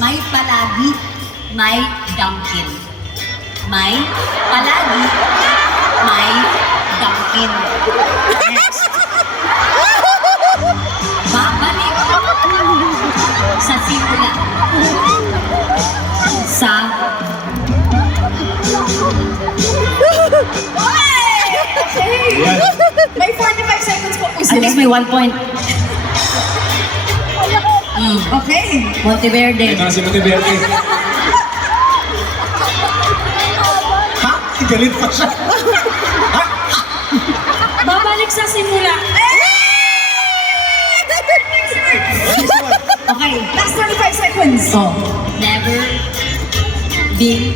May palagi, may Dunkin. May palagi, may Dunkin. Next. Babalik sa simula. Sa Yes. May 45 seconds po po at sila. least may 1 point. Okay. Monteverde. Ito na si Monteverde. Ha? Galit pa siya. Babalik sa simula. Okay. Last 25 seconds. So, never been,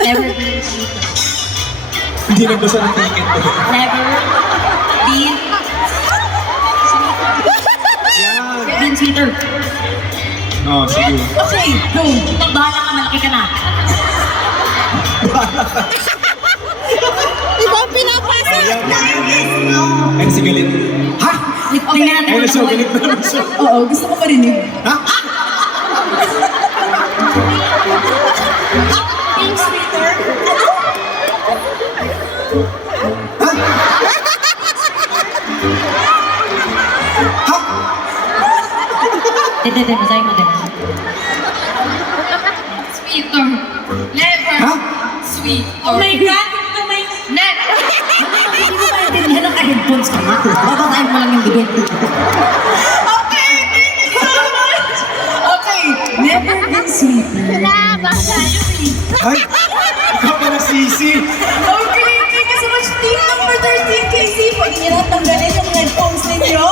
never been sweeter. Hindi nagbasa ng ticket ko. Never been Yan. been sweeter. No, sige. Okay, go. Bahala ka, malaki ka na. Ikaw ang pinapasa. Ay, si galit. Ha? Tingnan natin Ay, kung so nakuha. galit na naman siya. Oo, gusto ko marinig. Ha? Pink sweater. Tete, basahin mo din. Sweeter. Never. Ha? Sweeter. Oh my God! Oh my... Never. Hindi mo maintindihan ng ka-headphones ka nga. Babasahin mo lang yung bibig. Okay, thank you so much. Okay, never been sweeter. Ay! Ikaw pa na sisi. Okay, thank you so much, team number 13, KC. Pwede niyo na tanggalin yung headphones ninyo.